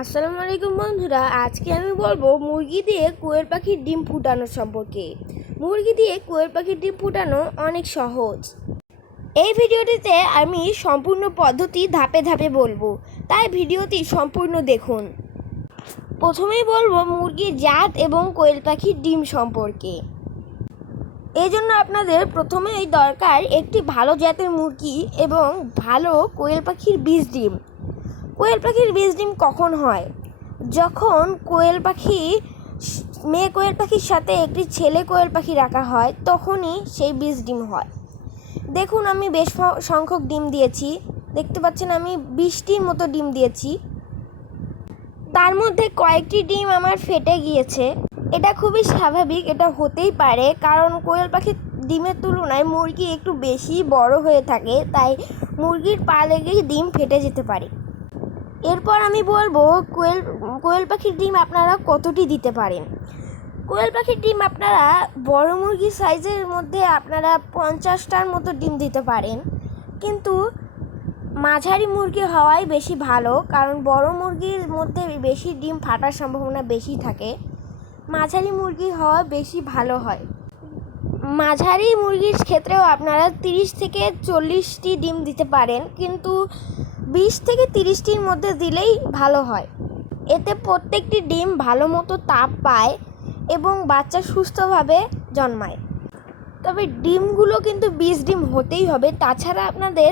আসসালামু আলাইকুম বন্ধুরা, আজকে আমি বলব মুরগি দিয়ে কোয়েল পাখির ডিম ফুটানো সম্পর্কে। মুরগি দিয়ে কোয়েল পাখির ডিম ফুটানো অনেক সহজ। এই ভিডিওটিতে আমি সম্পূর্ণ পদ্ধতি ধাপে ধাপে বলব, তাই ভিডিওটি সম্পূর্ণ দেখুন। প্রথমেই বলব মুরগির জাত এবং কোয়েল পাখির ডিম সম্পর্কে। এই জন্য আপনাদের প্রথমেই দরকার একটি ভালো জাতের মুরগি এবং ভালো কোয়েল পাখির বীজ ডিম। কোয়েল পাখির বীজ ডিম কখন হয়? যখন কোয়েল পাখি মেয়ে কোয়েল পাখির সাথে একটি ছেলে কোয়েল পাখি রাখা হয়, তখনই সেই বীজ ডিম হয়। দেখুন, আমি বেশ সংখ্যক ডিম দিয়েছি। দেখতে পাচ্ছেন, আমি বিশটির মতো ডিম দিয়েছি। তার মধ্যে কয়েকটি ডিম আমার ফেটে গিয়েছে। এটা খুবই স্বাভাবিক, এটা হতেই পারে, কারণ কোয়েল পাখির ডিমের তুলনায় মুরগি একটু বেশি বড় হয়ে থাকে, তাই মুরগির পা লেগেই ডিম ফেটে যেতে পারে। এরপর আমি বলব কোয়েল কোয়েল পাখির ডিম আপনারা কতটি দিতে পারেন? কোয়েল পাখির ডিম আপনারা বড় মুরগির সাইজের মধ্যে আপনারা পঞ্চাশটার মতো ডিম দিতে পারেন। কিন্তু মাঝারি মুরগি হওয়াই বেশি ভালো, কারণ বড় মুরগির মধ্যে বেশি ডিম ফাটার সম্ভাবনা বেশি থাকে। মাঝারি মুরগি হওয়া বেশি ভালো হয়। মাঝারি মুরগির ক্ষেত্রেও আপনারা তিরিশ থেকে চল্লিশটি ডিম দিতে পারেন, কিন্তু বিশ থেকে তিরিশটির মধ্যে দিলেই ভালো হয়। এতে প্রত্যেকটি ডিম ভালো মতো তাপ পায় এবং বাচ্চা সুস্থভাবে জন্মায়। তবে ডিমগুলো কিন্তু বীজ ডিম হতেই হবে, তাছাড়া আপনাদের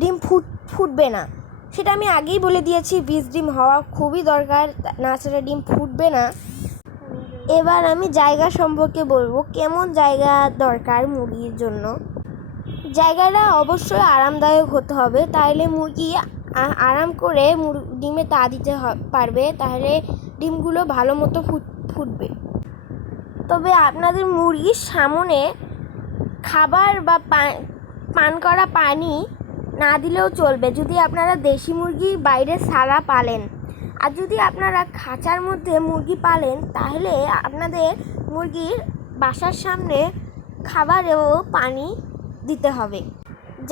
ডিম ফুট, ফুটবে না। সেটা আমি আগেই বলে দিয়েছি বীজ ডিম হওয়া খুবই দরকার, না ছাড়া ডিম ফুটবে না। এবার আমি জায়গা সম্পর্কে বলব, কেমন জায়গা দরকার মুরগির জন্য? জায়গাটা অবশ্যই আরামদায়ক হতে হবে তাহলে মুরগি আরাম করে ডিমে তা দিতে পারবে, তাহলে ডিমগুলো ভালো মতো ফুট ফুটবে। তবে আপনাদের মুরগির সামনে খাবার বা পান করা পানি না দিলেও চলবে। যদি আপনারা দেশি মুরগি বাইরে সারা পালেন, আর যদি আপনারা খাঁচার মধ্যে মুরগি পালেন, তাহলে আপনাদের মুরগির বাসার সামনে খাবার ও পানি দিতে হবে।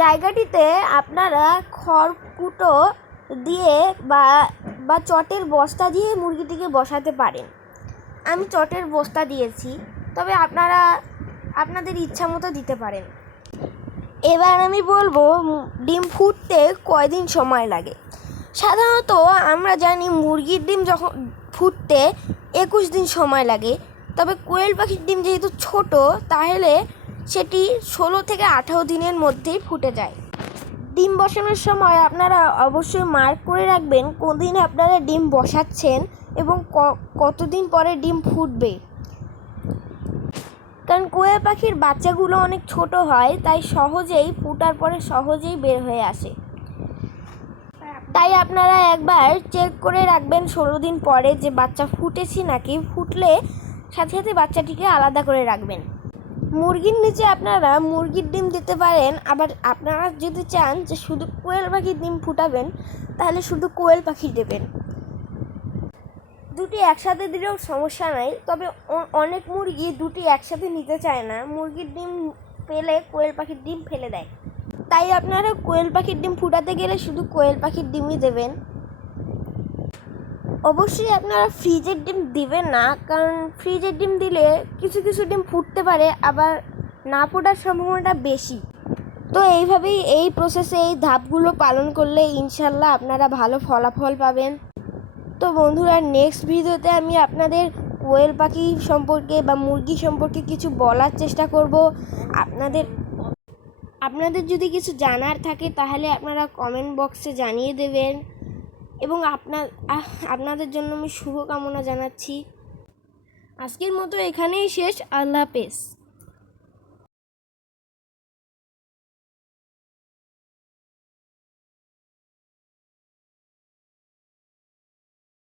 জায়গাটিতে আপনারা খড়কুটো দিয়ে বা বা চটের বস্তা দিয়ে মুরগিটিকে বসাতে পারেন। আমি চটের বস্তা দিয়েছি, তবে আপনারা, আপনাদের ইচ্ছা মতো দিতে পারেন। এবার আমি বলব, ডিম ফুটতে কয়দিন সময় লাগে? সাধারণত আমরা জানি মুরগির ডিম যখন ফুটতে একুশ দিন সময় লাগে, তবে কোয়েল পাখির ডিম যেহেতু ছোট, তাহলে সেটি ষোলো থেকে আঠারো দিনের মধ্যেই ফুটে যায়। ডিম বসানোর সময় আপনারা অবশ্যই মার্ক করে রাখবেন কোন দিন আপনারা ডিম বসাচ্ছেন এবং কতদিন পরে ডিম ফুটবে। কারণ কোয়েল পাখির বাচ্চাগুলো অনেক ছোট হয়, তাই সহজেই ফুটার পরে সহজেই বের হয়ে আসে। তাই আপনারা একবার চেক করে রাখবেন ষোলো দিন পরে যে বাচ্চা ফুটেছি নাকি, ফুটলে সাথে সাথে বাচ্চাটিকে আলাদা করে রাখবেন। মুরগির নিচে আপনারা মুরগির ডিম দিতে পারেন, আবার আপনারা যদি চান যে শুধু কোয়েল পাখির ডিম ফুটাবেন, তাহলে শুধু কোয়েল পাখি দেবেন। দুটি একসাথে দিলেও সমস্যা নাই, তবে অনেক মুরগি দুটি একসাথে নিতে চায় না। মুরগির ডিম পেলে কোয়েল পাখির ডিম ফেলে দেয়। তাই আপনারা কোয়েল পাখির ডিম ফুটাতে গেলে শুধু কোয়েল পাখির ডিমই দেবেন। অবশ্যই আপনারা ফ্রিজের ডিম দিবেন না, কারণ ফ্রিজের ডিম দিলে কিছু কিছু ডিম ফুটতে পারে, আবার না ফোটার সম্ভাবনাটা বেশি। তো এইভাবেই এই প্রসেসে এই ধাপগুলো পালন করলে ইনশাল্লাহ আপনারা ভালো ফলাফল পাবেন। তো বন্ধুরা নেক্সট ভিডিওতে আমি আপনাদের কোয়েল পাখি সম্পর্কে বা মুরগি সম্পর্কে কিছু বলার চেষ্টা করব। আপনাদের আপনাদের যদি কিছু জানার থাকে, তাহলে আপনারা কমেন্ট বক্সে জানিয়ে দেবেন। এবং আপনার আপনাদের জন্য আমি শুভকামনা জানাচ্ছি। আজকের মতো এখানেই শেষ। আল্লাহ হাফেজ।